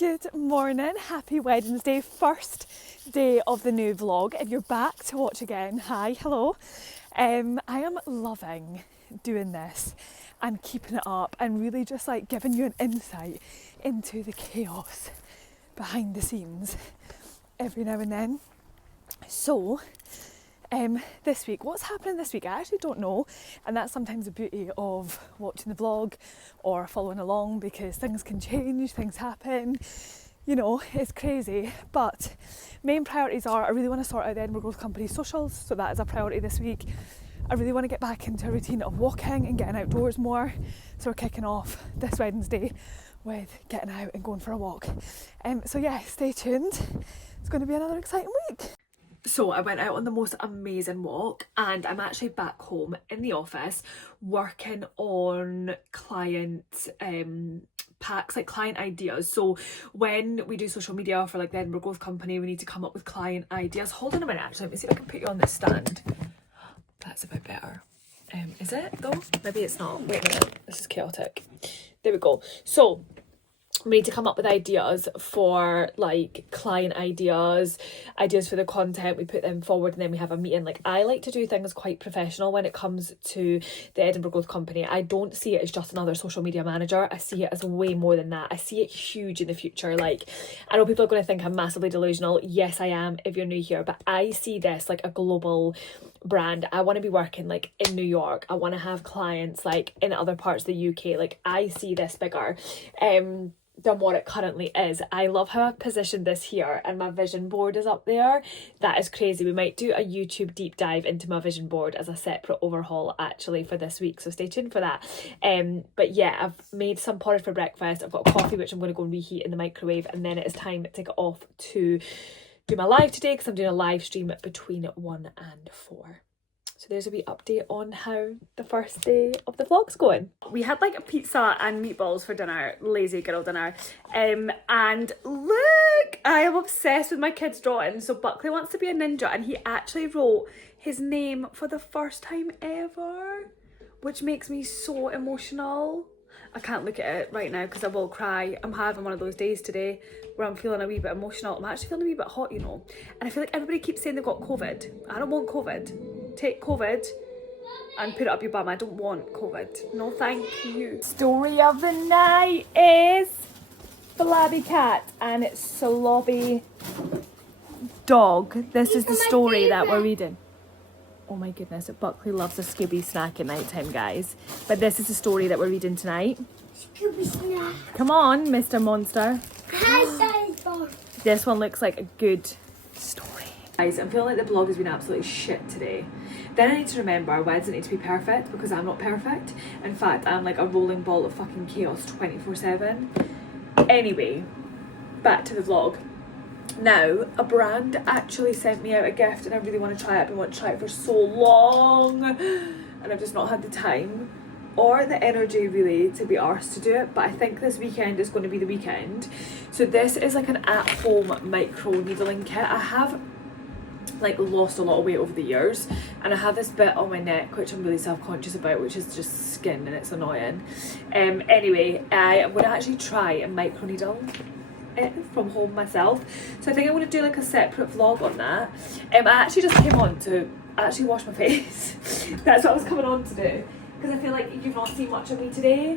Good morning, happy Wednesday, first day of the new vlog. If you're back to watch again, hi, hello. I am loving doing this and keeping it up and really just like giving you an insight into the chaos behind the scenes every now and then. So, this week, what's happening this week? I actually don't know, and that's sometimes the beauty of watching the vlog or following along, because things can change, things happen, you know, it's crazy. But main priorities are, I really want to sort out the Edinburgh Growth Company socials, so that is a priority this week. I really want to get back into a routine of walking and getting outdoors more, so we're kicking off this Wednesday with getting out and going for a walk. So yeah, stay tuned, it's going to be another exciting week. So I went out on the most amazing walk, and I'm actually back home in the office working on client packs, like client ideas. So when we do social media for like the Edinburgh Growth Company, we need to come up with client ideas. Hold on a minute, actually, let me see if I can put you on this stand. That's a bit better. Is it though? Maybe it's not. Wait a minute, this is chaotic. There we go. So we need to come up with ideas for like client ideas for the content. We put them forward and then we have a meeting. Like, I like to do things quite professional when it comes to the Edinburgh Growth Company. I don't see it as just another social media manager. I see it as way more than that. I see it huge in the future. Like, I know people are going to think I'm massively delusional. Yes, I am if you're new here, but I see this like a global brand. I want to be working like in New York. I want to have clients like in other parts of the UK. Like, I see this bigger than what it currently is. I love how I've positioned this here, and my vision board is up there. That is crazy. We might do a YouTube deep dive into my vision board as a separate overhaul actually for this week, so stay tuned for that. But yeah, I've made some porridge for breakfast. I've got coffee which I'm going to go and reheat in the microwave, and then it is time to get off to do my live today, because I'm doing a live stream between 1 and 4. So there's a wee update on how the first day of the vlog's going. We had like a pizza and meatballs for dinner, lazy girl dinner. And look, I am obsessed with my kids' drawing. So Buckley wants to be a ninja, and he actually wrote his name for the first time ever, which makes me so emotional. I can't look at it right now because I will cry. I'm having one of those days today where I'm feeling a wee bit emotional. I'm actually feeling a wee bit hot, you know. And I feel like everybody keeps saying they've got COVID. I don't want COVID. Take COVID and put it up your bum. I don't want COVID. No, thank you. Story of the night is Flabby Cat and its Slobby Dog. This is the story that we're reading. Oh my goodness, Buckley loves a Scooby snack at night time, guys. But this is the story that we're reading tonight. Scooby snack. Come on, Mr. Monster. Hi, this one looks like a good story. Guys, I'm feeling like the vlog has been absolutely shit today. Then I need to remember why does it need to be perfect, because I'm not perfect. In fact, I'm like a rolling ball of fucking chaos 24/7. Anyway, back to the vlog. Now, a brand actually sent me out a gift and I really want to try it. I've been wanting to try it for so long and I've just not had the time or the energy really to be arsed to do it, but I think this weekend is going to be the weekend. So this is like an at-home micro needling kit. I have like lost a lot of weight over the years, and I have this bit on my neck which I'm really self-conscious about, which is just skin and it's annoying. Anyway, I am going to actually try a micro needle it from home myself, so I think I'm going to do like a separate vlog on that. I actually just came on to actually wash my face. That's what I was coming on to do, because I feel like you've not seen much of me today,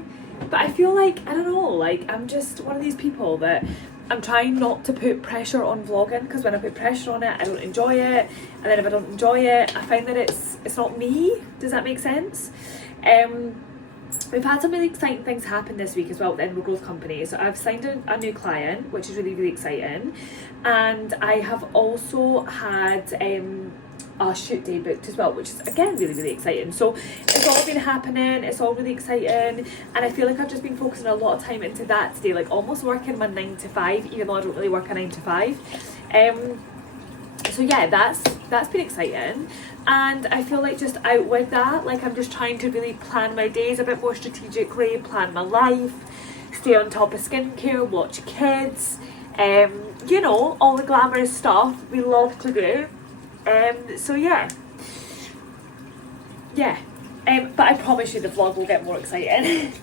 but I feel like, I don't know, like I'm just one of these people that I'm trying not to put pressure on vlogging, because when I put pressure on it I don't enjoy it, and then if I don't enjoy it I find that it's not me. Does that make sense? We've had some really exciting things happen this week as well with the Edinburgh Growth Company. So I've signed a new client, which is really, really exciting. And I have also had a shoot day booked as well, which is again really, really exciting. So it's all been happening, it's all really exciting. And I feel like I've just been focusing a lot of time into that today, like almost working my 9 to 5, even though I don't really work a 9 to 5. So yeah, that's been exciting. And I feel like just out with that, like I'm just trying to really plan my days a bit more strategically, plan my life, stay on top of skincare, watch kids, you know, all the glamorous stuff we love to do. So yeah, but I promise you the vlog will get more exciting.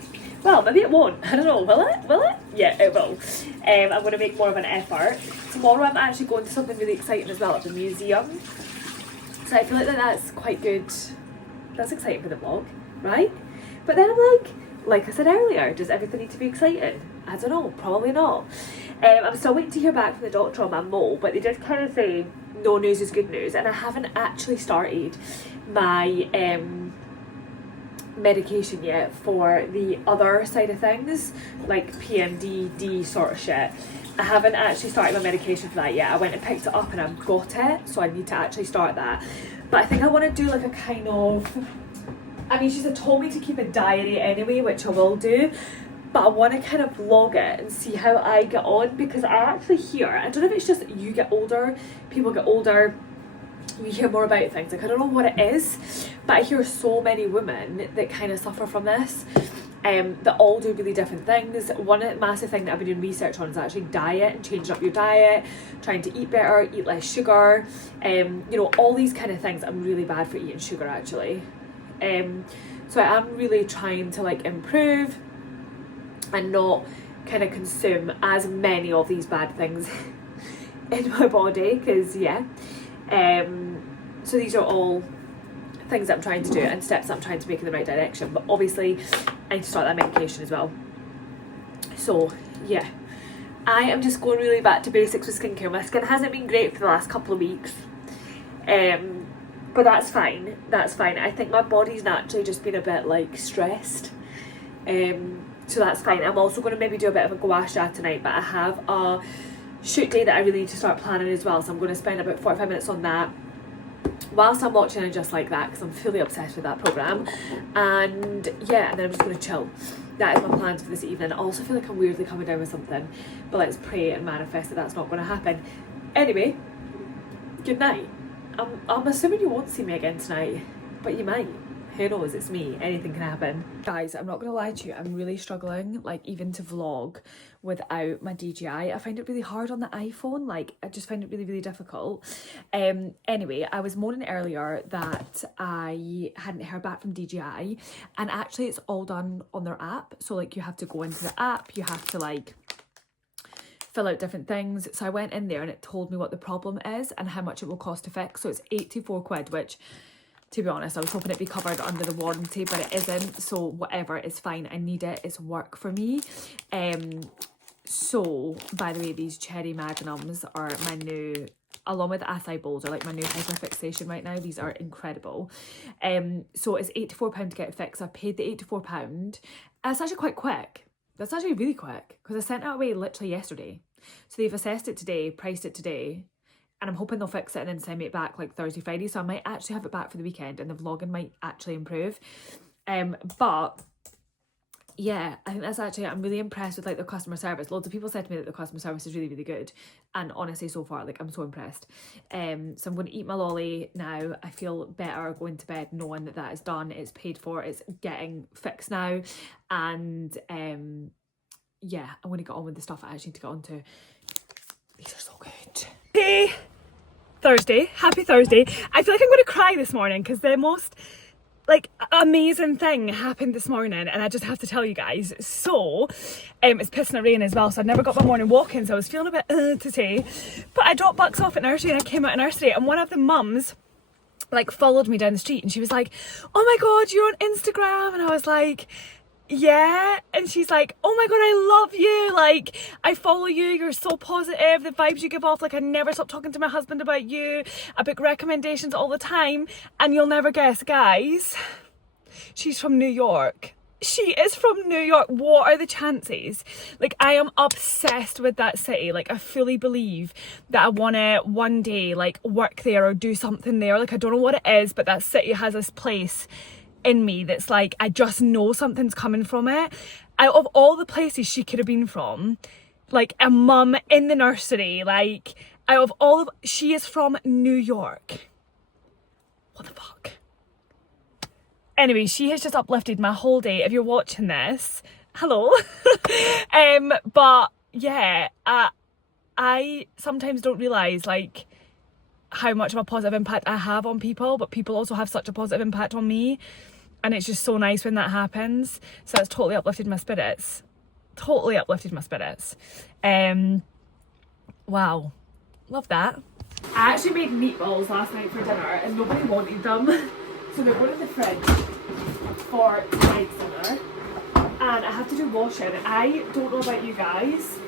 Well, maybe it won't. I don't know. Will it? Will it? Yeah, it will. I'm going to make more of an effort. Tomorrow I'm actually going to something really exciting as well at the museum. So I feel like that's quite good. That's exciting for the vlog, right? But then I'm like I said earlier, does everything need to be exciting? I don't know, probably not. I'm still waiting to hear back from the doctor on my mole, but they did kind of say no news is good news, and I haven't actually started my medication yet for the other side of things, like PMDD sort of shit. I haven't actually started my medication for that yet. I went and picked it up and I've got it, so I need to actually start that. But I think I want to do like a kind of, I mean, she's told me to keep a diary anyway, which I will do, but I want to kind of vlog it and see how I get on, because I actually hear, I don't know if it's just you get older, people get older, we hear more about things, like I don't know what it is, but I hear so many women that kind of suffer from this, that all do really different things. One massive thing that I've been doing research on is actually diet and changing up your diet, trying to eat better, eat less sugar, you know, all these kind of things. I'm really bad for eating sugar actually, so I am really trying to like improve and not kind of consume as many of these bad things in my body, because yeah, so these are all things that I'm trying to do and steps that I'm trying to make in the right direction, but obviously I need to start that medication as well. So yeah, I am just going really back to basics with skincare. My skin hasn't been great for the last couple of weeks, but that's fine, I think my body's naturally just been a bit like stressed, so that's fine. I'm also going to maybe do a bit of a gua sha tonight, but I have a shoot day that I really need to start planning as well, so I'm going to spend about 45 minutes on that whilst I'm watching And Just Like That, because I'm fully obsessed with that programme. And yeah, and then I'm just going to chill. That is my plans for this evening. I also feel like I'm weirdly coming down with something, but let's pray and manifest that that's not going to happen. Anyway, good night. I'm assuming you won't see me again tonight, but you might. Who knows, it's me, anything can happen. Guys, I'm not gonna lie to you, I'm really struggling, like even to vlog without my DJI. I find it really hard on the iPhone, like I just find it really, really difficult. Anyway, I was moaning earlier that I hadn't heard back from DJI, and actually it's all done on their app. So like you have to go into the app, you have to like fill out different things. So I went in there and it told me what the problem is and how much it will cost to fix. So it's 84 quid, which, to be honest, I was hoping it'd be covered under the warranty, but it isn't, so whatever, it's fine. I need it, it's work for me. So, by the way, these cherry magnums are my new, along with the acai bowls, are like my new hyperfixation right now. These are incredible. So it's £84 to get it fixed. I paid the £84. It's actually quite quick. That's actually really quick, because I sent it away literally yesterday. So they've assessed it today, priced it today, and I'm hoping they'll fix it and then send me it back like Thursday, Friday. So I might actually have it back for the weekend and the vlogging might actually improve. But yeah, I think that's actually, I'm really impressed with like the customer service. Loads of people said to me that the customer service is really, really good. And honestly, so far, like I'm so impressed. So I'm going to eat my lolly now. I feel better going to bed knowing that that is done. It's paid for. It's getting fixed now. And yeah, I'm going to get on with the stuff I actually need to get on to. These are so good. Hey! Thursday, happy Thursday. I feel like I'm going to cry this morning because the most like amazing thing happened this morning and I just have to tell you guys. So it's pissing and rain as well, so I never got my morning walk in, so I was feeling a bit today, but I dropped Bucks off at nursery and I came out of nursery and one of the mums like followed me down the street and she was like, oh my god, you're on Instagram, and I was like, yeah, and she's like, oh my god, I love you, like I follow you, you're so positive, the vibes you give off, like I never stop talking to my husband about you, I book recommendations all the time. And you'll never guess, guys, she's from New York. She is from New York. What are the chances? Like I am obsessed with that city. Like I fully believe that I want to one day like work there or do something there. Like I don't know what it is, but that city has this place in me that's like, I just know something's coming from it. Out of all the places she could have been from, like a mum in the nursery, like out of all of, she is from New York. What the fuck? Anyway, she has just uplifted my whole day. If you're watching this, hello. But yeah, I sometimes don't realise like how much of a positive impact I have on people, but people also have such a positive impact on me. and it's just so nice when that happens. So it's totally uplifted my spirits. Totally uplifted my spirits. Wow, love that. I actually made meatballs last night for dinner and nobody wanted them. So they're going in the fridge for tonight's dinner. And I have to do washing. I don't know about you guys.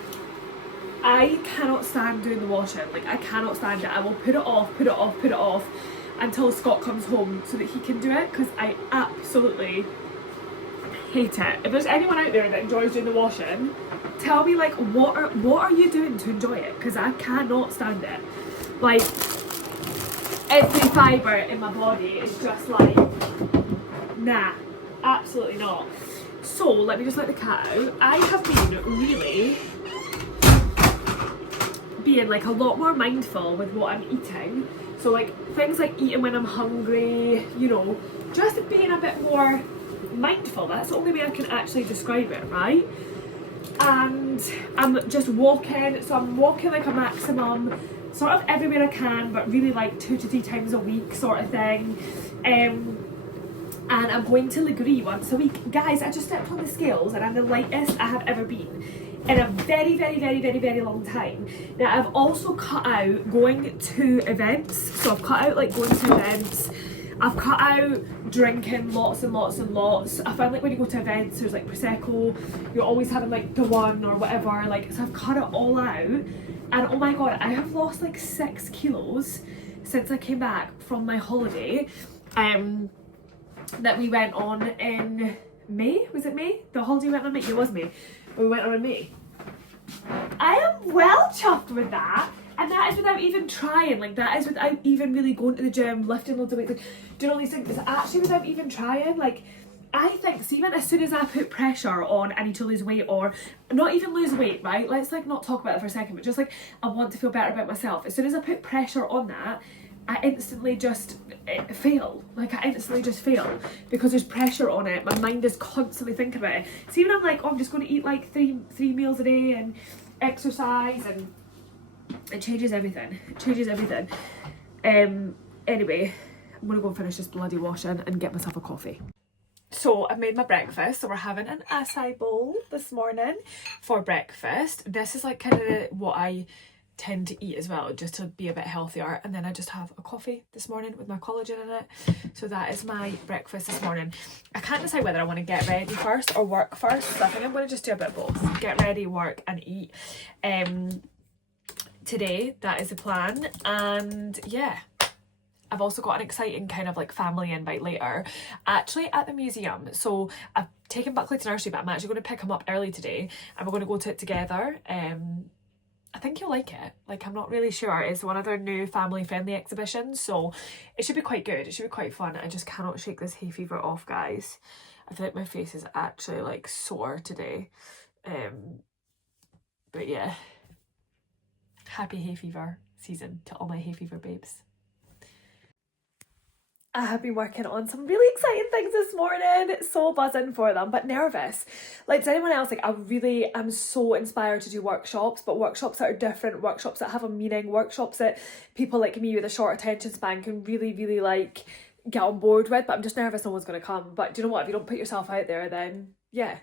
I cannot stand doing the washing. Like, I cannot stand it. I will put it off until Scott comes home so that he can do it, because I absolutely hate it. If there's anyone out there that enjoys doing the washing, tell me, like, what are you doing to enjoy it? Because I cannot stand it. Like, every fibre in my body is just like, nah, absolutely not. So let me just let the cat out. I have been really being like a lot more mindful with what I'm eating. So like things like eating when I'm hungry, you know, just being a bit more mindful. That's the only way I can actually describe it, right? And I'm just walking, so I'm walking like a maximum sort of everywhere I can, but really like 2 to 3 times a week sort of thing. And I'm going to Legree once a week. Guys, I just stepped on the scales and I'm the lightest I have ever been in a very, very, very, very, very long time. Now, I've also cut out going to events. So I've cut out like going to events. I've cut out drinking lots and lots and lots. I find like when you go to events, there's like Prosecco, you're always having like the one or whatever. Like, so I've cut it all out. And oh my God, I have lost like 6 kilos since I came back from my holiday. That we went on in May. Was it May? The holiday we went on May? It was May. We went on in May. I am well chuffed with that. And that is without even trying. Like, that is without even really going to the gym, lifting loads of weight, like doing all these things. It's actually without even trying. Like, I think, see, even as soon as I put pressure on I need to lose weight, or not even lose weight, right? Let's like not talk about it for a second, but just like I want to feel better about myself. As soon as I put pressure on that, I instantly just fail. Like, I instantly just fail because there's pressure on it. My mind is constantly thinking about it. See, when I'm like, oh, I'm just going to eat like three meals a day and exercise, and it changes everything. It changes everything. Anyway, I'm going to go and finish this bloody washing and get myself a coffee. So I've made my breakfast. So we're having an acai bowl this morning for breakfast. This is like kind of what I tend to eat as well, just to be a bit healthier. And then I just have a coffee this morning with my collagen in it. So that is my breakfast this morning. I can't decide whether I want to get ready first or work first, so I think I'm going to just do a bit of both. Get ready, work and eat. Today, that is the plan. And yeah, I've also got an exciting kind of like family invite later, actually at the museum. So I've taken Buckley to nursery, but I'm actually going to pick him up early today and we're going to go to it together. I think you'll like it. Like, I'm not really sure. It's one of their new family-friendly exhibitions, so it should be quite good. It should be quite fun. I just cannot shake this hay fever off, guys. I feel like my face is actually, like, sore today. But yeah. Happy hay fever season to all my hay fever babes. I have been working on some really exciting things this morning, so buzzing for them, but nervous. Like, does anyone else, like, I really am so inspired to do workshops, but workshops that are different, workshops that have a meaning, workshops that people like me with a short attention span can really, really, like, get on board with, but I'm just nervous no one's going to come. But do you know what, if you don't put yourself out there, then yeah.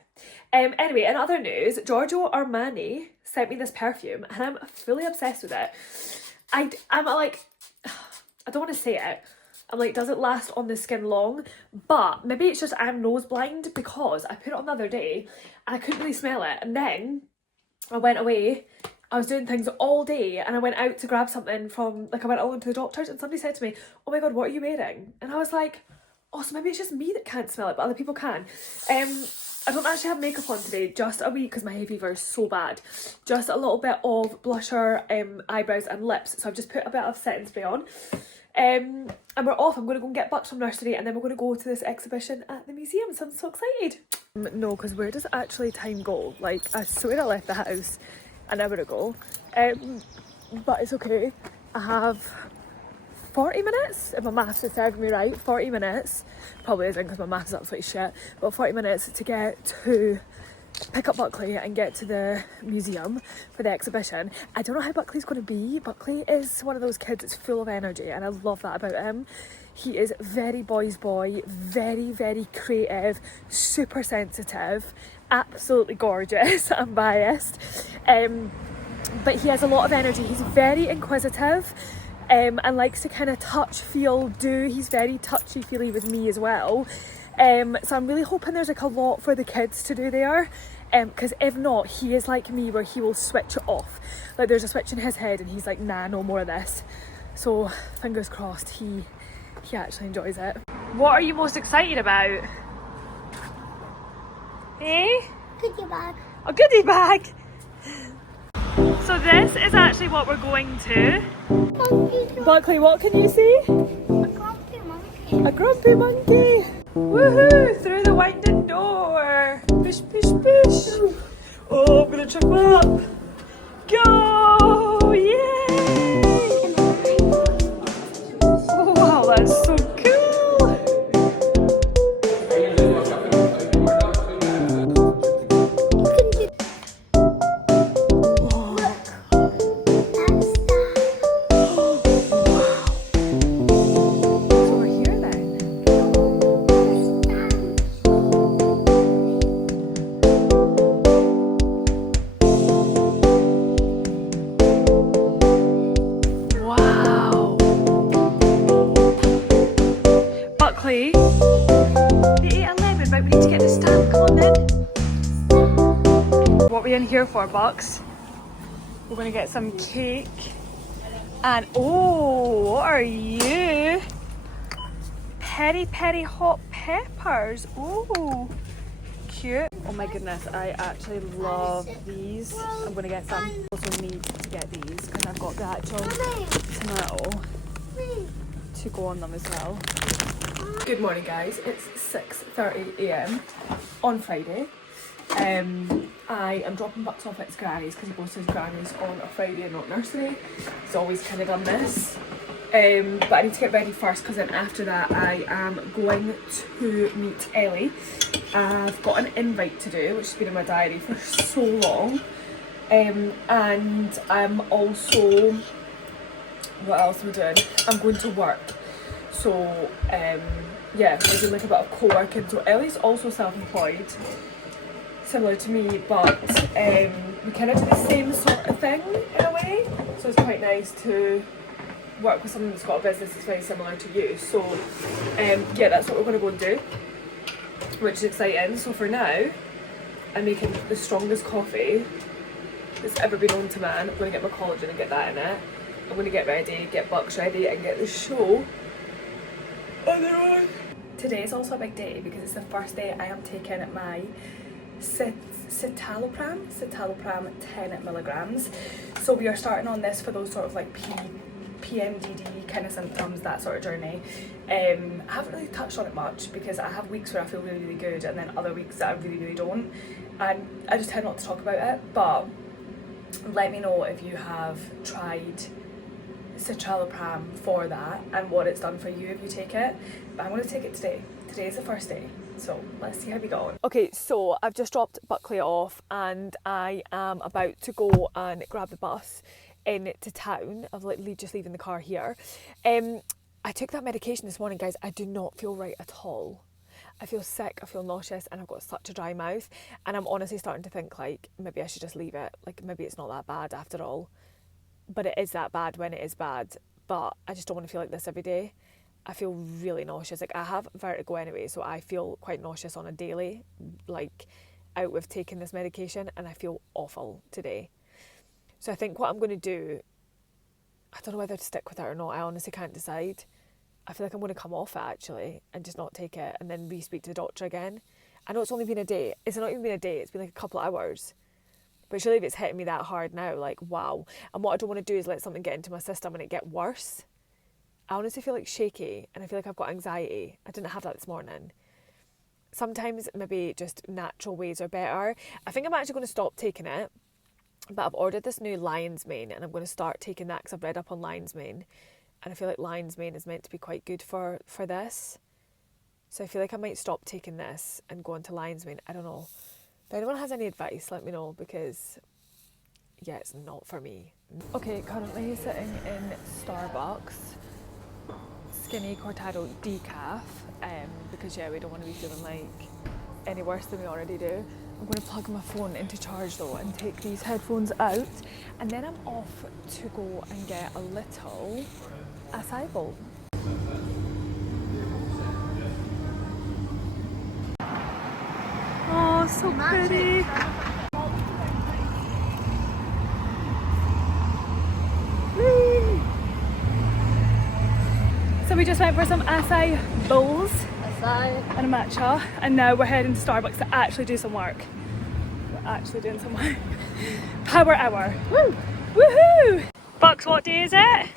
Anyway, in other news, Giorgio Armani sent me this perfume, and I'm fully obsessed with it. I'm like, I don't want to say it, I'm like, does it last on the skin long? But maybe it's just I'm nose blind, because I put it on the other day and I couldn't really smell it. And then I went away, I was doing things all day, and I went out to grab something from, like, I went along to the doctor's, and somebody said to me, oh my God, what are you wearing? And I was like, oh, so maybe it's just me that can't smell it, but other people can. I don't actually have makeup on today, just a wee, because my hay fever is so bad. Just a little bit of blusher, eyebrows and lips. So I've just put a bit of setting spray on. And we're off. I'm going to go and get Bucks from nursery, and then we're going to go to this exhibition at the museum, so I'm so excited. No, because where does actually time go? Like, I swear I left the house an hour ago, but it's okay. I have 40 minutes, if my maths is serving me right, 40 minutes, probably isn't because my maths is absolutely shit, but 40 minutes to get to pick up Buckley and get to the museum for the exhibition. I don't know how Buckley's going to be. Buckley is one of those kids that's full of energy, and I love that about him. He is very boy's boy, very, very creative, super sensitive, absolutely gorgeous. I'm biased. But he has a lot of energy. He's very inquisitive. And likes to kind of touch, feel, do. He's very touchy-feely with me as well. So I'm really hoping there's like a lot for the kids to do there. Because if not, he is like me where he will switch it off. Like there's a switch in his head and he's like, nah, no more of this. So fingers crossed he actually enjoys it. What are you most excited about? Eh? Goodie bag. A goodie bag! So this is actually what we're going to. Buckley, what can you see? A grumpy monkey. A grumpy monkey! Woohoo! Through the winding door! Push, push, push! Oh, I'm gonna trip up! Go! Yay! Oh, wow, that's so cool! Buckley, they ate a lemon, right? We need to get the stamp. Come on then. What are we in here for, Bucks? We're going to get some cake. And oh, what are you? Peri peri hot peppers. Oh, cute. Oh my goodness, I actually love these. I'm going to get some. I also need to get these because I've got the actual tomato to go on them as well. Good morning guys, it's 6:30 a.m. on Friday. I am dropping Bucks off at his granny's because he goes to his granny's on a Friday and not nursery. He's always kind of done this. But I need to get ready first because then after that I am going to meet Ellie. I've got an invite to do which has been in my diary for so long. And I'm also, what else am I doing? I'm going to work. So yeah, we're doing like a bit of co-working. So Ellie's also self-employed, similar to me, but we kind of do the same sort of thing in a way. So it's quite nice to work with someone that's got a business that's very similar to you. So yeah, that's what we're going to go and do, which is exciting. So for now, I'm making the strongest coffee that's ever been known to man. I'm going to get my collagen and get that in it. I'm going to get ready, get Bucks ready and get the show on the road. Today is also a big day because it's the first day I am taking my citalopram 10 milligrams. So we are starting on this for those sort of like PMDD kind of symptoms, that sort of journey. I haven't really touched on it much because I have weeks where I feel really, really good and then other weeks that I really, really don't. And I just tend not to talk about it, but let me know if you have tried citalopram for that and what it's done for you if you take it. But I'm going to take it today. Today is the first day, so let's see how we go. Okay, so I've just dropped Buckley off and I am about to go and grab the bus into town. I've literally just leaving the car here. I took that medication this morning, guys. I do not feel right at all. I feel sick, I feel nauseous, and I've got such a dry mouth, and I'm honestly starting to think like maybe I should just leave it, like maybe it's not that bad after all. But it is that bad when it is bad, but I just don't want to feel like this every day. I feel really nauseous. Like I have vertigo anyway, so I feel quite nauseous on a daily, like out with taking this medication, and I feel awful today. So I think what I'm going to do, I don't know whether to stick with it or not. I honestly can't decide. I feel like I'm going to come off it actually and just not take it and then re-speak to the doctor again. I know it's only been a day. It's not even been a day. It's been like a couple of hours. But surely if it's hitting me that hard now, like, wow. And what I don't want to do is let something get into my system and it get worse. I honestly feel like shaky and I feel like I've got anxiety. I didn't have that this morning. Sometimes maybe just natural ways are better. I think I'm actually going to stop taking it. But I've ordered this new lion's mane and I'm going to start taking that because I've read up on lion's mane. And I feel like lion's mane is meant to be quite good for this. So I feel like I might stop taking this and go into lion's mane. I don't know. If anyone has any advice, let me know, because yeah, it's not for me. Okay, currently sitting in Starbucks, skinny cortado decaf, because yeah, we don't want to be feeling like any worse than we already do. I'm going to plug my phone into charge though and take these headphones out, and then I'm off to go and get a little acai bowl. Oh, so pretty. Whee! So we just went for some acai bowls and a matcha, and now we're heading to Starbucks to actually do some work. We're actually doing some work. Power hour. Woo! Woohoo! Bucks, what day is it?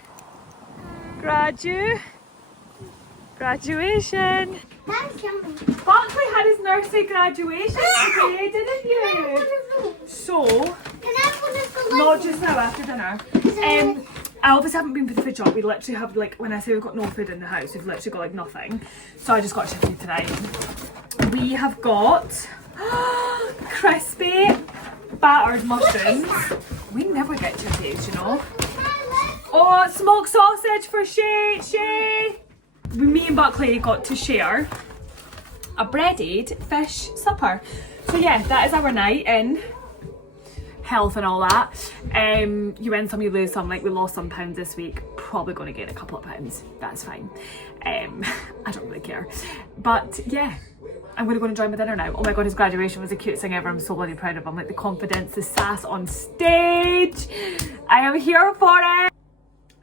Graduation. Buckley had his nursery graduation today, didn't you? So, not just now after dinner. I obviously haven't been for the food shop. We literally have, like, when I say we've got no food in the house, we've literally got like nothing. So I just got chippy tonight. We have got crispy battered mushrooms. We never get chippies, you know. Oh, smoked sausage for Shay. Me and Buckley got to share a breaded fish supper. So yeah, that is our night in. Health and all that. You win some, you lose some. Like, we lost some pounds this week, probably going to gain a couple of pounds. That's fine. I don't really care. But yeah, I'm going to go and enjoy my dinner now. Oh my god, his graduation was the cutest thing ever. I'm so bloody proud of him. Like, the confidence, the sass on stage. I am here for it.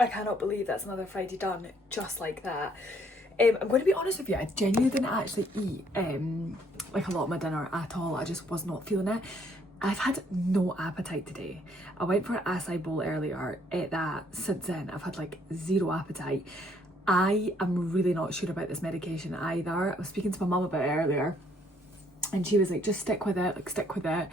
I cannot believe that's another Friday done just like that. I'm going to be honest with you, I genuinely didn't actually eat like a lot of my dinner at all. I just was not feeling it. I've had no appetite today. I went for an acai bowl earlier, ate that. Since then I've had like zero appetite. I am really not sure about this medication either. I was speaking to my mum about it earlier, and she was like, just stick with it, like stick with it.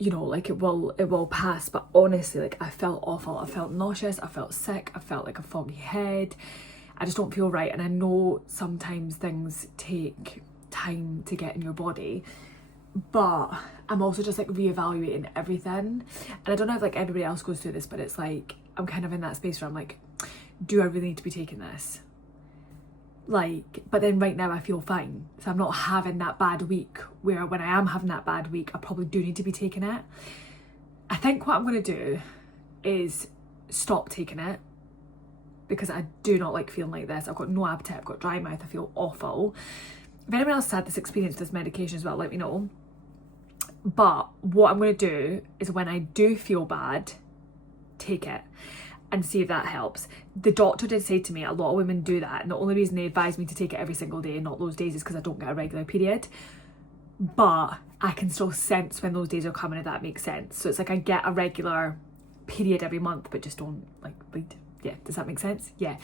You know, like it will pass. But honestly, like, I felt awful. I felt nauseous, I felt sick, I felt like a foggy head. I just don't feel right. And I know sometimes things take time to get in your body, but I'm also just like reevaluating everything. And I don't know if like everybody else goes through this, but it's like I'm kind of in that space where I'm like, do I really need to be taking this? Like, but then right now I feel fine, so I'm not having that bad week where when I am having that bad week I probably do need to be taking it. I think what I'm going to do is stop taking it, because I do not like feeling like this. I've got no appetite, I've got dry mouth, I feel awful. If anyone else has had this experience with this medication as well, let me know. But what I'm going to do is when I do feel bad, take it and see if that helps. The doctor did say to me a lot of women do that, and the only reason they advise me to take it every single day and not those days is because I don't get a regular period. But I can still sense when those days are coming, if that makes sense. So it's like I get a regular period every month but just don't like bleed. Yeah, does that make sense? Yeah.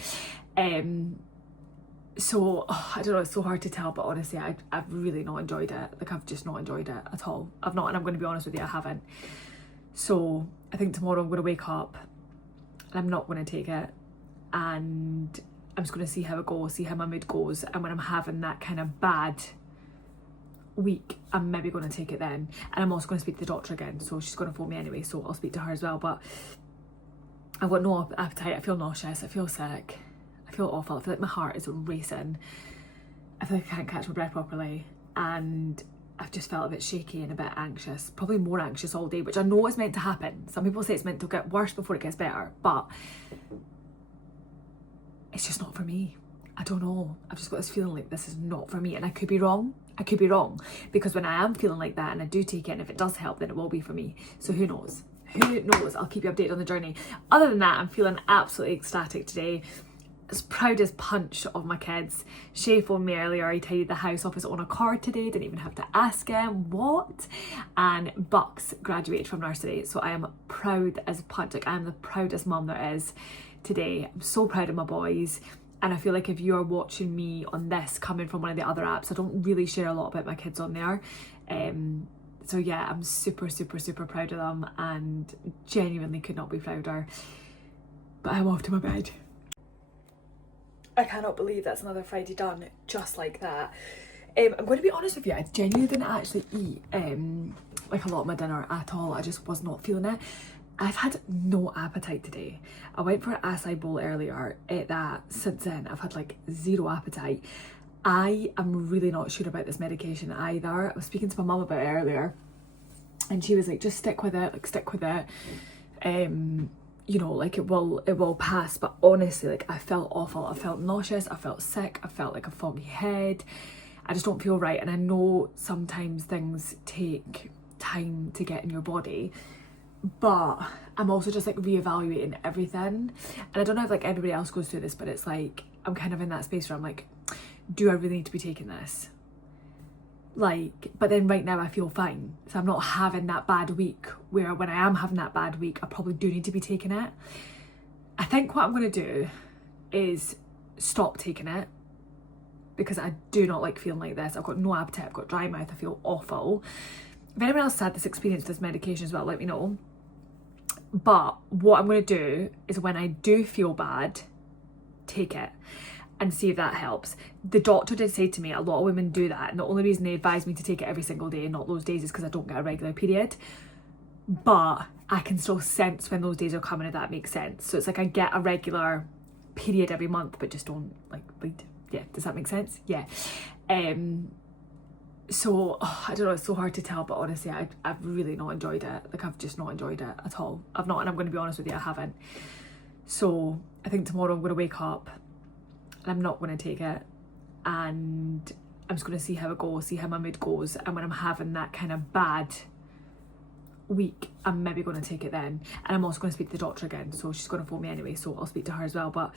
So I don't know, it's so hard to tell, but honestly I've really not enjoyed it. Like, I've just not enjoyed it at all. I've not, and I'm going to be honest with you, I haven't. So I think tomorrow I'm going to wake up and I'm not going to take it, and I'm just going to see how it goes, see how my mood goes, and when I'm having that kind of bad week I'm maybe going to take it then. And I'm also going to speak to the doctor again, so she's going to phone me anyway, so I'll speak to her as well. But I've got no appetite, I feel nauseous, I feel sick, I feel awful, I feel like my heart is racing, I feel like I can't catch my breath properly, and I've just felt a bit shaky and a bit anxious, probably more anxious all day, which I know is meant to happen. Some people say it's meant to get worse before it gets better, but it's just not for me. I don't know, I've just got this feeling like this is not for me, and I could be wrong, because when I am feeling like that and I do take it, and if it does help, then it will be for me. So who knows? Who knows? I'll keep you updated on the journey. Other than that, I'm feeling absolutely ecstatic today. As proud as punch of my kids. Shay phoned me earlier, he tidied the house off his own accord today, didn't even have to ask him what. And Bucks graduated from nursery, so I am proud as punch. Like, I am the proudest mum there is today. I'm so proud of my boys. And I feel like if you're watching me on this coming from one of the other apps, I don't really share a lot about my kids on there. So yeah, I'm super proud of them, and genuinely could not be prouder. But I'm off to my bed. I cannot believe that's another Friday done just like that. I'm going to be honest with you, I genuinely didn't actually eat like a lot of my dinner at all. I just was not feeling it. I've had no appetite today. I went for an acai bowl earlier, ate that. Since then I've had like zero appetite. I am really not sure about this medication either. I was speaking to my mum about it earlier and she was like, just stick with it, like stick with it. You know, like it will pass. But honestly, like I felt awful. I felt nauseous, I felt sick, I felt like a foggy head. I just don't feel right. And I know sometimes things take time to get in your body, but I'm also just like reevaluating everything. And I don't know if like everybody else goes through this, but it's like I'm kind of in that space where I'm like, do I really need to be taking this? Like, but then right now I feel fine, so I'm not having that bad week where when I am having that bad week I probably do need to be taking it. I think what I'm going to do is stop taking it because I do not like feeling like this. I've got no appetite, I've got dry mouth, I feel awful. If anyone else has had this experience with this medication as well, let me know. But what I'm going to do is when I do feel bad, take it and see if that helps. The doctor did say to me a lot of women do that, and the only reason they advise me to take it every single day and not those days is because I don't get a regular period. But I can still sense when those days are coming, if that makes sense. So it's like I get a regular period every month but just don't like bleed. Yeah, does that make sense? Yeah. So I don't know, it's so hard to tell, but honestly I've really not enjoyed it. Like I've just not enjoyed it at all. I've not, and I'm going to be honest with you, I haven't. So I think tomorrow I'm going to wake up and I'm not going to take it, and I'm just going to see how it goes, see how my mood goes, and when I'm having that kind of bad week I'm maybe going to take it then. And I'm also going to speak to the doctor again, so she's going to phone me anyway, so I'll speak to her as well. But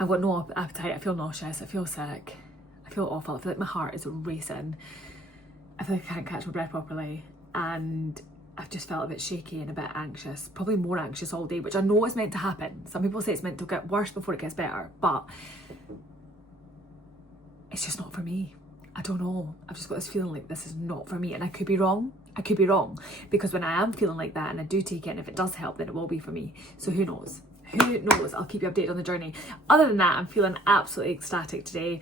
I've got no appetite, I feel nauseous, I feel sick, I feel awful, I feel like my heart is racing, I feel like I can't catch my breath properly, and I've just felt a bit shaky and a bit anxious, probably more anxious all day, which I know is meant to happen. Some people say it's meant to get worse before it gets better, but it's just not for me. I don't know, I've just got this feeling like this is not for me, and I could be wrong, because when I am feeling like that and I do take it, and if it does help then it will be for me. So who knows, I'll keep you updated on the journey. Other than that, I'm feeling absolutely ecstatic today.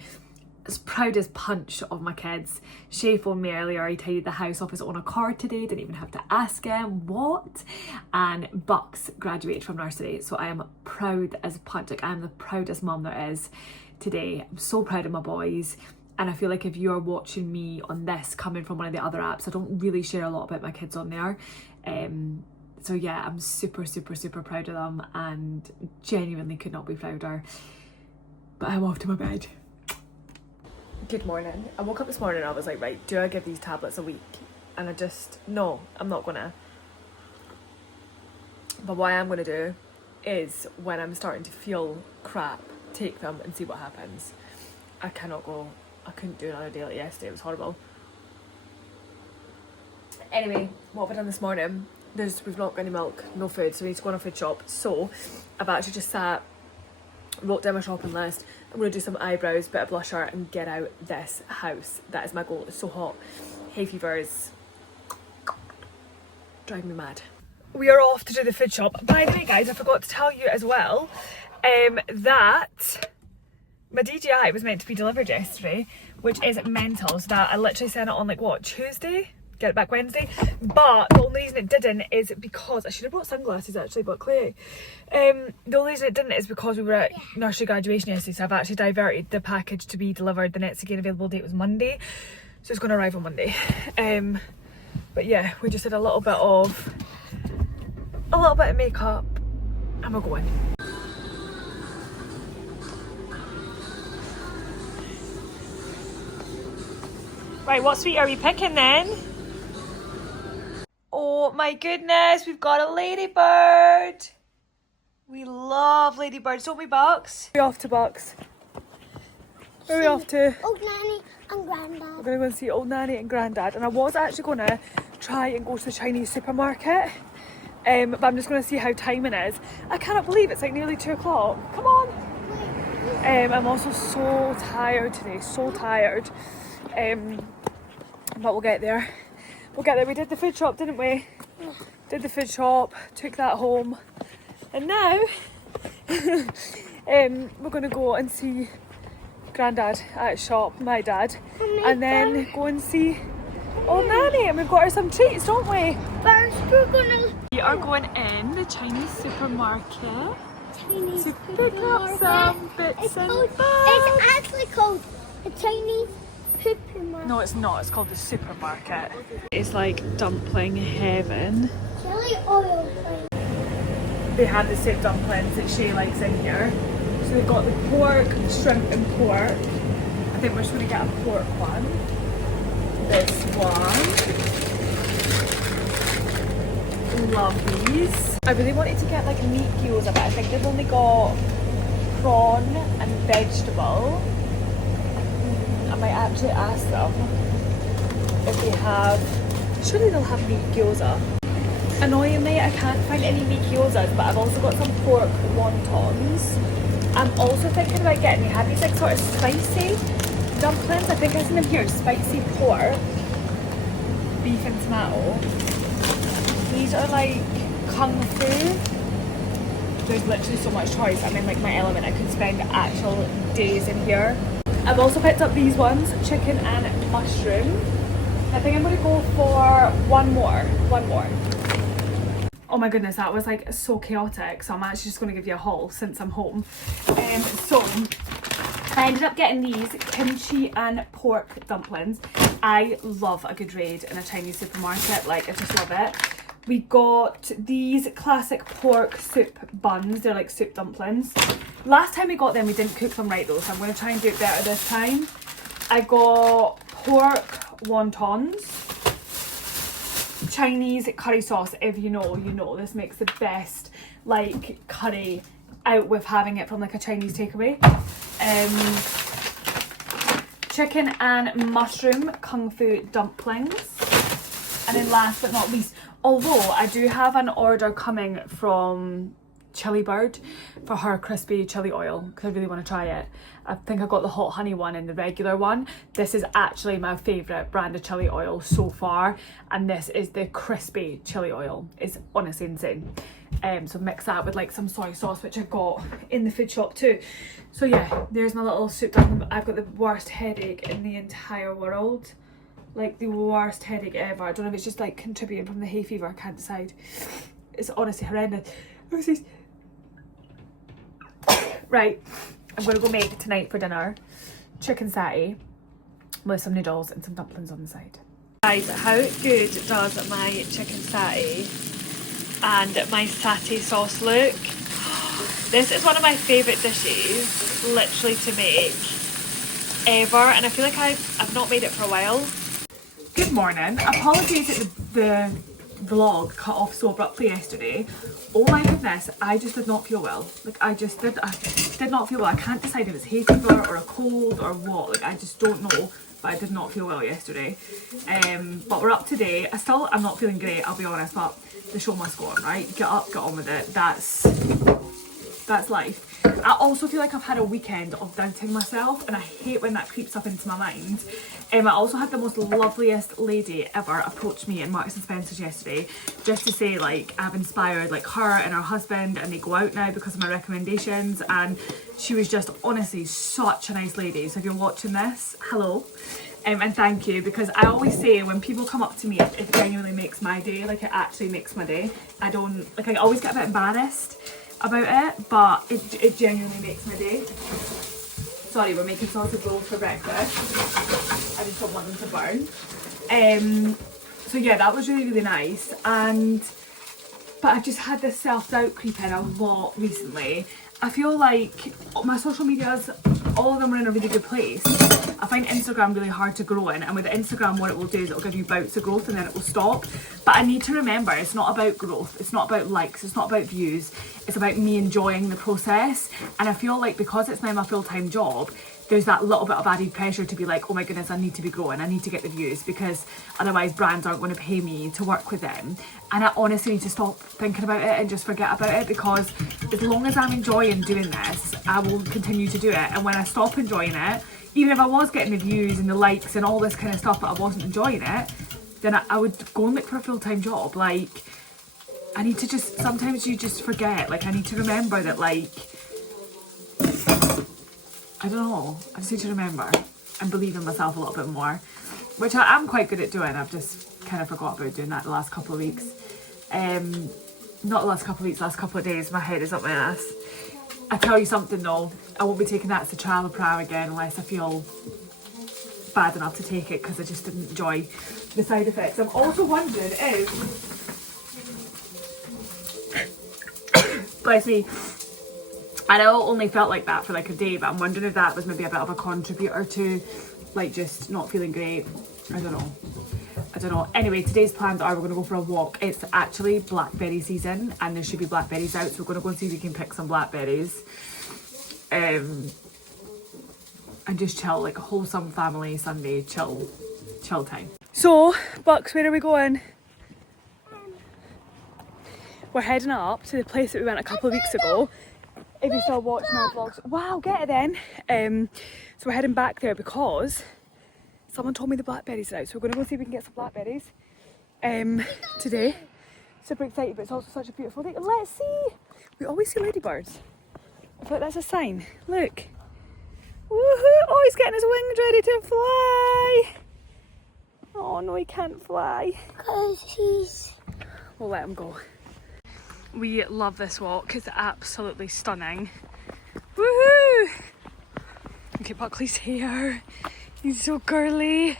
As proud as punch of my kids. Shay phoned me earlier, he tidied the house off his own accord today, didn't even have to ask him what. And Bucks graduated from nursery, so I am proud as punch. Like I am the proudest mum there is today. I'm so proud of my boys, and I feel like if you're watching me on this coming from one of the other apps, I don't really share a lot about my kids on there. So yeah, I'm super proud of them and genuinely could not be prouder. But I'm off to my bed. Good morning. I woke up this morning and I was like, right, do I give these tablets a week? And no, I'm not gonna. But what I am gonna do is when I'm starting to feel crap, take them and see what happens. I couldn't do another day like yesterday, it was horrible. Anyway, what have I done this morning? We've not got any milk, no food, so we need to go on a food shop. So I've actually just wrote down my shopping list. I'm going to do some eyebrows, bit of blusher and get out this house. That is my goal. It's so hot. Hay fever is driving me mad. We are off to do the food shop. By the way guys, I forgot to tell you as well that my DJI was meant to be delivered yesterday, which is mental. So that I literally sent it on like what, Tuesday? Get it back Wednesday. But the only reason it didn't is because I should have brought sunglasses actually, but clearly the only reason it didn't is because we were at nursery graduation yesterday, so I've actually diverted the package to be delivered. The next again available date was Monday, so it's going to arrive on Monday. But yeah, we just did a little bit of makeup and we're going. Right, what sweet are we picking then? Oh my goodness, we've got a ladybird. We love ladybirds, don't we, Bucks? We're off to Bucks. Where are we off to? Old Nanny and Grandad. We're going to go and see Old Nanny and Grandad. And I was actually going to try and go to the Chinese supermarket. But I'm just going to see how timing is. I cannot believe it's like nearly 2 o'clock. Come on. I'm also so tired today, so tired. But we'll get there. We did the food shop, didn't we? Did the food shop, took that home, and now we're going to go and see Grandad at shop, my dad, and then go and see old Nanny, and we've got her some treats, don't we? First, We are going in the Chinese supermarket Chinese to pick up some bits and bobs. It's actually called a Chinese supermarket. No, it's not. It's called the supermarket. It's like dumpling heaven. Chili oil. They have the soup dumplings that Shay likes in here. So we've got the pork, shrimp and pork. I think we're just going to get a pork one. This one. Love these. I really wanted to get like meat gyoza, but I think they've only got prawn and vegetable. I might actually ask them if they have, surely they'll have meat gyoza. Annoyingly, I can't find any meat gyozas, but I've also got some pork wontons. I'm also thinking about getting, they have these like sort of spicy dumplings. I think I seen them here, spicy pork, beef and tomato. These are like kung fu. There's literally so much choice. I'm in like my element. I could spend actual days in here. I've also picked up these ones, chicken and mushroom. I think I'm going to go for one more. Oh my goodness, that was like so chaotic. So I'm actually just going to give you a haul since I'm home. So I ended up getting these kimchi and pork dumplings. I love a good raid in a Chinese supermarket. Like, I just love it. We got these classic pork soup buns. They're like soup dumplings. Last time we got them, we didn't cook them right though, so I'm going to try and do it better this time. I got pork wontons, Chinese curry sauce. If you know, you know. This makes the best like curry out with having it from like a Chinese takeaway. Chicken and mushroom kung fu dumplings. And then last but not least, although I do have an order coming from Chili Bird for her crispy chili oil because I really want to try it. I think I got the hot honey one and the regular one. This is actually my favourite brand of chili oil so far, and this is the crispy chili oil. It's honestly insane. So mix that with like some soy sauce, which I got in the food shop too. So yeah, there's my little soup dumpling. I've got the worst headache in the entire world. Like the worst headache ever. I don't know if it's just like contributing from the hay fever, I can't decide. It's honestly horrendous. Right, I'm gonna go make tonight for dinner chicken satay with some noodles and some dumplings on the side. Guys, how good does my chicken satay and my satay sauce look? This is one of my favourite dishes literally to make ever, and I feel like I've not made it for a while. Good morning. Apologies that the vlog cut off so abruptly yesterday. Oh my goodness, I just did not feel well. Like I did not feel well. I can't decide if it's hay fever or a cold or what. Like I just don't know, but I did not feel well yesterday. But we're up today. I'm not feeling great, I'll be honest, but the show must go on, right? Get up, get on with it. That's life. I also feel like I've had a weekend of doubting myself, and I hate when that creeps up into my mind. I also had the most loveliest lady ever approach me in Marks and Spencer's yesterday just to say like I've inspired like her and her husband, and they go out now because of my recommendations, and she was just honestly such a nice lady. So if you're watching this, hello. And thank you, because I always say when people come up to me, it genuinely makes my day. Like it actually makes my day. I always get a bit embarrassed about it, but it genuinely makes my day. Sorry, we're making sausage rolls for breakfast. I just don't want them to burn. So yeah, that was really, really nice. But I've just had this self-doubt creep in a lot recently. I feel like my social medias, all of them are in a really good place. I find Instagram really hard to grow in, and with Instagram what it will do is it will give you bouts of growth and then it will stop. But I need to remember, it's not about growth, it's not about likes, it's not about views, it's about me enjoying the process. And I feel like because it's now my full-time job, there's that little bit of added pressure to be like, oh my goodness, I need to be growing, I need to get the views, because otherwise brands aren't going to pay me to work with them. And I honestly need to stop thinking about it and just forget about it, because as long as I'm enjoying doing this, I will continue to do it. And when I stop enjoying it, even if I was getting the views and the likes and all this kind of stuff, but I wasn't enjoying it, then I would go and look for a full-time job. Like, I need to just, sometimes you just forget, like I need to remember that like, I don't know, I just need to remember and believe in myself a little bit more, which I am quite good at doing. I've just kind of forgot about doing that the last couple of weeks. Not the last couple of weeks, last couple of days. My head is up my ass. I tell you something though, I won't be taking that citalopram again unless I feel bad enough to take it, because I just didn't enjoy the side effects. I'm also wondering if, bless me, I know it only felt like that for like a day, but I'm wondering if that was maybe a bit of a contributor to like just not feeling great. I don't know. Anyway, today's plans are we're going to go for a walk. It's actually blackberry season and there should be blackberries out, so we're going to go and see if we can pick some blackberries. And just chill, like a wholesome family Sunday chill time. So, Bucks, where are we going? We're heading up to the place that we went a couple of weeks ago. If you still watch my vlogs, wow, get it then. So we're heading back there because someone told me the blackberries are out, so we're going to go see if we can get some blackberries today. Super excited, but it's also such a beautiful day. Let's see. We always see ladybirds. I feel like that's a sign. Look. Woohoo! Oh, he's getting his wings ready to fly. Oh no, he can't fly. We'll let him go. We love this walk. It's absolutely stunning. Woohoo! Look at Buckley's hair. He's so girly.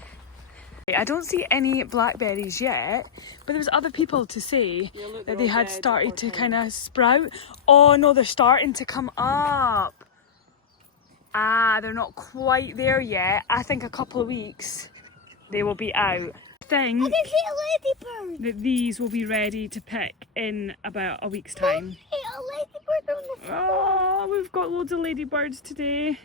I don't see any blackberries yet, but there was other people to say that they had started to kind of sprout. Oh no, they're starting to come up. Ah, they're not quite there yet. I think a couple of weeks they will be out. I think I can see a ladybird. that these will be ready to pick in about a week's time. A ladybird on the floor. Oh, we've got loads of ladybirds today.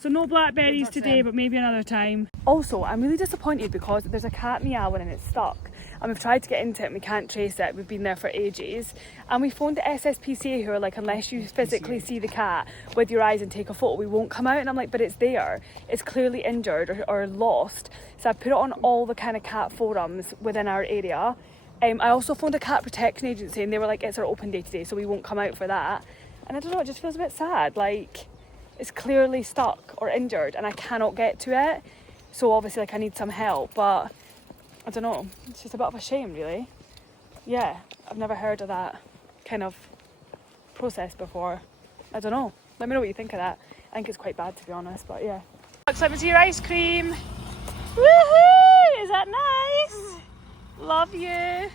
So no blackberries today, but maybe another time. Also, I'm really disappointed because there's a cat meowing and it's stuck. And we've tried to get into it and we can't trace it. We've been there for ages. And we phoned the SSPCA who are like, unless you physically see the cat with your eyes and take a photo, we won't come out. And I'm like, but it's there. It's clearly injured or lost. So I put it on all the kind of cat forums within our area. I also phoned a cat protection agency and they were like, it's our open day today, so we won't come out for that. And I don't know, it just feels a bit sad. Like, it's clearly stuck or injured and I cannot get to it. So obviously like I need some help, but I don't know, it's just a bit of a shame really. Yeah, I've never heard of that kind of process before. I don't know, let me know what you think of that. I think it's quite bad to be honest, but yeah. Let me see your ice cream. Woohoo! Is that nice? Love you. Are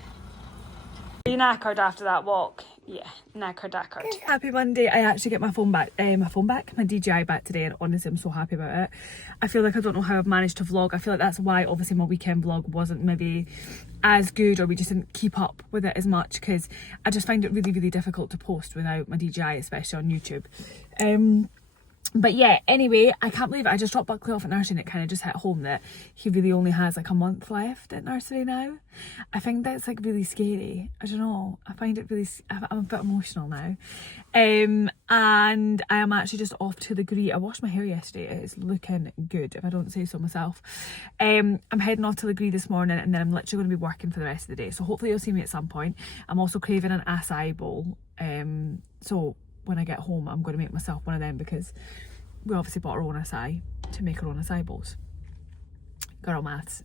you knackered after that walk? Yeah, knackered. Happy Monday. I actually get my phone back, my DJI back today, and honestly I'm so happy about it. I feel like I don't know how I've managed to vlog. I feel like that's why obviously my weekend vlog wasn't maybe as good, or we just didn't keep up with it as much, because I just find it really, really difficult to post without my DJI, especially on YouTube. But yeah, anyway, I can't believe it. I just dropped Buckley off at nursery and it kind of just hit home that he really only has like a month left at nursery now. I think that's like really scary. I don't know. I find it really, I'm a bit emotional now. And I am actually just off to the Gree. I washed my hair yesterday. It is looking good, if I don't say so myself. I'm heading off to the Gree this morning and then I'm literally going to be working for the rest of the day. So hopefully you'll see me at some point. I'm also craving an acai bowl. So when I get home I'm going to make myself one of them, because we obviously bought our own acai to make our own acai bowls. Girl maths,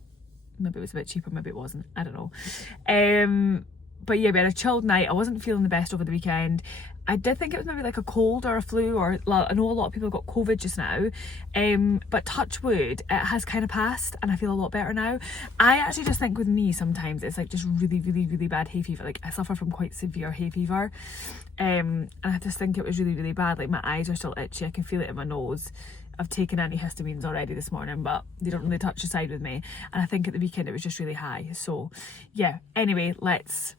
maybe it was a bit cheaper, maybe it wasn't, I don't know. But yeah, we had a chilled night. I wasn't feeling the best over the weekend. I did think it was maybe like a cold or a flu, or I know a lot of people got COVID just now, but touch wood, it has kind of passed and I feel a lot better now. I actually just think with me sometimes it's like just really, really, really bad hay fever. Like I suffer from quite severe hay fever, and I just think it was really, really bad. Like my eyes are still itchy, I can feel it in my nose. I've taken antihistamines already this morning, but they don't really touch the side with me, and I think at the weekend it was just really high. So yeah, anyway, let's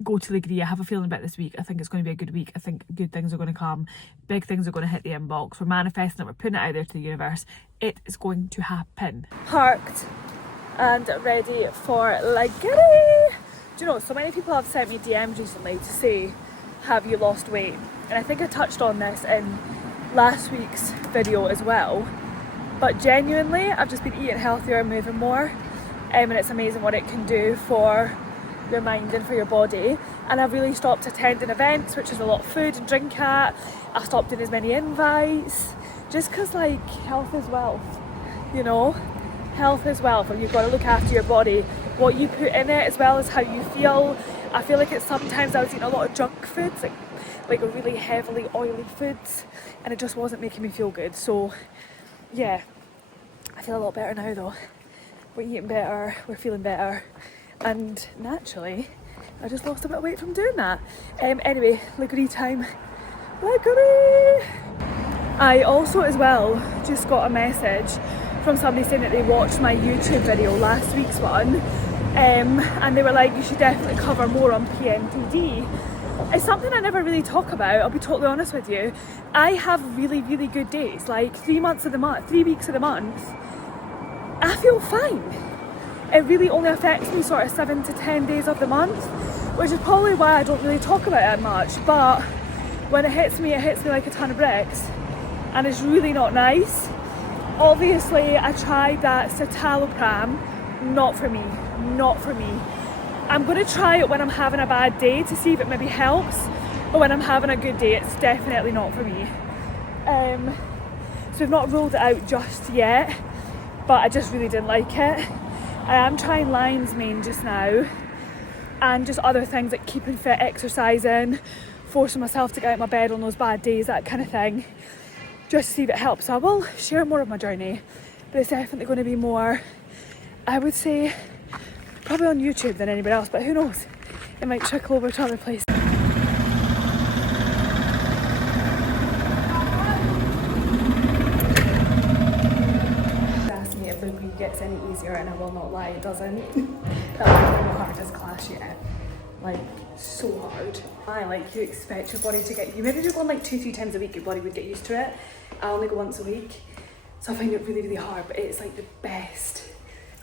go to the Gree. I have a feeling about this week. I think it's going to be a good week. I think good things are going to come. Big things are going to hit the inbox. We're manifesting it. We're putting it out there to the universe. It is going to happen. Parked and ready for Liguri. Do you know, so many people have sent me DMs recently to say, have you lost weight? And I think I touched on this in last week's video as well. But genuinely, I've just been eating healthier and moving more. And it's amazing what it can do for your mind and for your body. and I've really stopped attending events, which is a lot of food and drink at. I stopped doing as many invites, just because like health is wealth, you know? Health is wealth, and you've got to look after your body, what you put in it as well as how you feel. I feel like sometimes I was eating a lot of junk foods, like really heavily oily foods, and it just wasn't making me feel good. So yeah, I feel a lot better now though. We're eating better, we're feeling better, and naturally I just lost a bit of weight from doing that. Anyway, Liggery time. Liggery! I also as well just got a message from somebody saying that they watched my YouTube video, last week's one, and they were like, you should definitely cover more on PMDD. It's something I never really talk about, I'll be totally honest with you. I have really, really good days, like 3 weeks of the month, I feel fine. It really only affects me sort of 7 to 10 days of the month, which is probably why I don't really talk about it much, but when it hits me like a ton of bricks, and it's really not nice. Obviously, I tried that citalopram, not for me. I'm going to try it when I'm having a bad day to see if it maybe helps, but when I'm having a good day, it's definitely not for me. So we've not ruled it out just yet, but I just really didn't like it. I am trying lion's mane just now, and just other things like keeping fit, exercising, forcing myself to get out of my bed on those bad days, that kind of thing, just to see if it helps. So I will share more of my journey, but it's definitely going to be more, I would say, probably on YouTube than anybody else, but who knows, it might trickle over to other places. Ask me if the week gets any easier, and I will not lie, it doesn't. That was my hardest class yet, like so hard. You expect your body to get, you maybe if you're going like 2-3 times a week, your body would get used to it. I only go once a week, so I find it really, really hard, but it's like the best.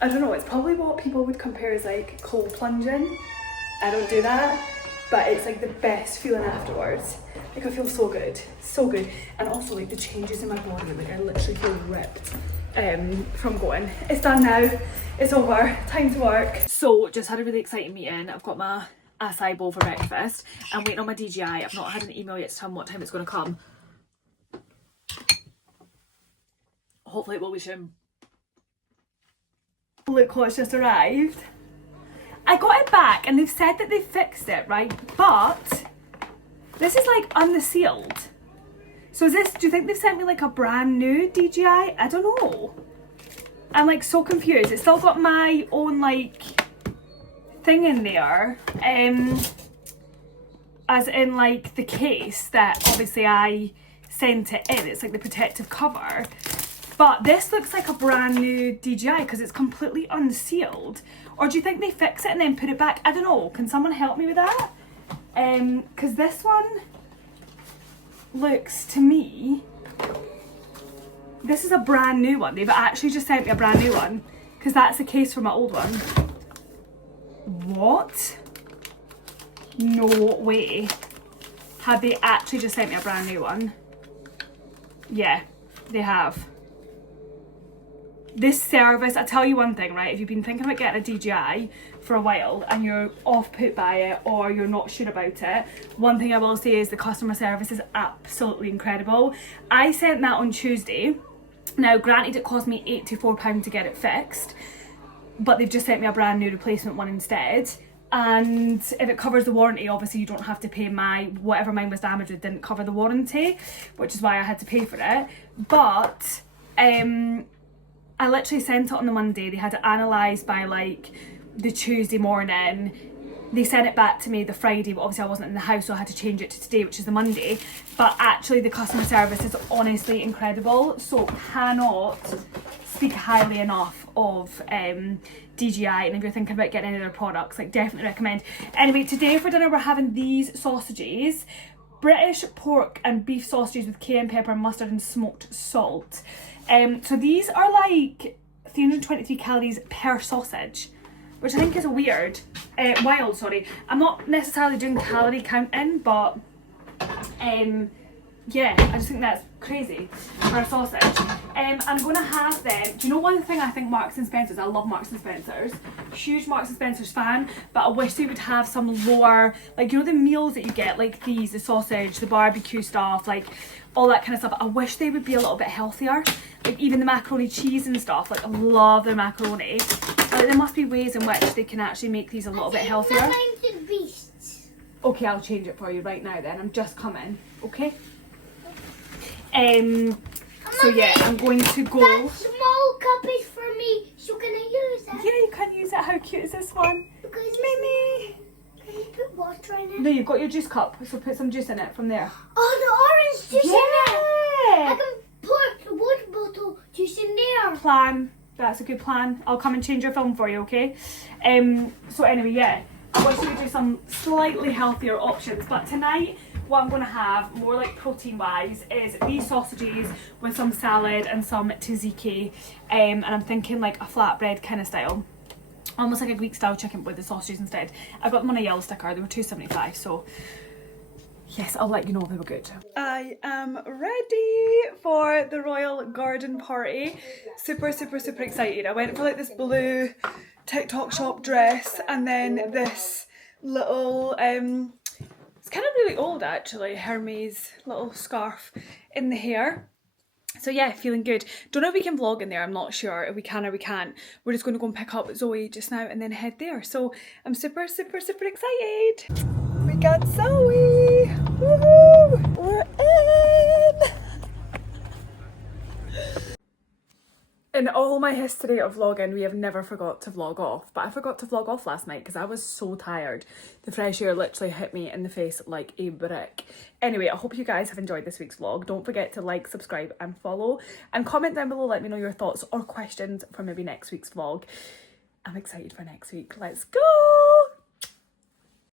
I don't know, it's probably what people would compare as like cold plunging. I don't do that, but it's like the best feeling afterwards. Like I feel so good, and also like the changes in my body, like I literally feel ripped from going. It's done now, it's over, time to work. So just had a really exciting meeting. I've got my acai bowl for breakfast. I'm waiting on my DGI. I've not had an email yet to tell me what time it's going to come. Hopefully it will be soon. Look what's just arrived. I got it back and they've said that they fixed it, right? But this is like unsealed. So is this, do you think they've sent me like a brand new DGI? I don't know. I'm like so confused. It's still got my own like thing in there. As in like the case that obviously I sent it in. It's like the protective cover. But this looks like a brand new DJI because it's completely unsealed. Or do you think they fix it and then put it back? I don't know. Can someone help me with that? Because this one looks to me, this is a brand new one. They've actually just sent me a brand new one because that's the case for my old one. What? No way. Have they actually just sent me a brand new one? Yeah, they have. This service, I tell you one thing, right? If you've been thinking about getting a DJI for a while and you're off put by it or you're not sure about it, one thing I will say is the customer service is absolutely incredible. I sent that on Tuesday. Now, granted, it cost me £84 to get it fixed, but they've just sent me a brand new replacement one instead. And if it covers the warranty, obviously you don't have to pay whatever mine was damaged with didn't cover the warranty, which is why I had to pay for it. But I literally sent it on the Monday. They had it analysed by like the Tuesday morning. They sent it back to me the Friday, but obviously I wasn't in the house, so I had to change it to today, which is the Monday. But actually the customer service is honestly incredible. So cannot speak highly enough of DJI, and if you're thinking about getting any of their products, like definitely recommend. Anyway, today for dinner we're having these sausages. British pork and beef sausages with cayenne pepper, mustard and smoked salt. So these are like 323 calories per sausage, which I think is wild, sorry. I'm not necessarily doing calorie counting, but yeah, I just think that's crazy for a sausage. I'm going to have them. Do you know one thing I think Marks and Spencer's? I love Marks and Spencer's. Huge Marks and Spencer's fan, but I wish they would have some lower, like, you know, the meals that you get, like these, the sausage, the barbecue stuff, like all that kind of stuff. I wish they would be a little bit healthier. Like even the macaroni cheese and stuff. Like I love the macaroni. Like there must be ways in which they can actually make these a little bit healthier. Okay, I'll change it for you right now then. I'm just coming. Okay. So yeah, I'm going to go. That small cup is for me, so can I use it? Yeah, you can use it. How cute is this one? Because Mimi. can you put water in it? No, you've got your juice cup, so put some juice in it from there. Oh, the orange juice in it. Yeah. I can put the water bottle juice in there. Plan. That's a good plan. I'll come and change your film for you, okay? So anyway, yeah, I wish we could do some slightly healthier options, but tonight what I'm going to have, more like protein wise, is these sausages with some salad and some tzatziki, and I'm thinking like a flatbread kind of style, almost like a Greek style chicken with the sausages instead. I got them on a yellow sticker, they were $2.75, so yes, I'll let you know if they were good. I am ready for the Royal Garden Party. Super, super, super excited. I went for like this blue TikTok shop dress and then this little, it's kind of really old actually, Hermes little scarf in the hair. So yeah, feeling good. Don't know if we can vlog in there, I'm not sure if we can or we can't. We're just going to go and pick up Zoe just now and then head there. So I'm super, super, super excited. We got Zoe! Woohoo! We're in! In all my history of vlogging, we have never forgot to vlog off. But I forgot to vlog off last night because I was so tired. The fresh air literally hit me in the face like a brick. Anyway, I hope you guys have enjoyed this week's vlog. Don't forget to like, subscribe and follow. And comment down below, let me know your thoughts or questions for maybe next week's vlog. I'm excited for next week. Let's go!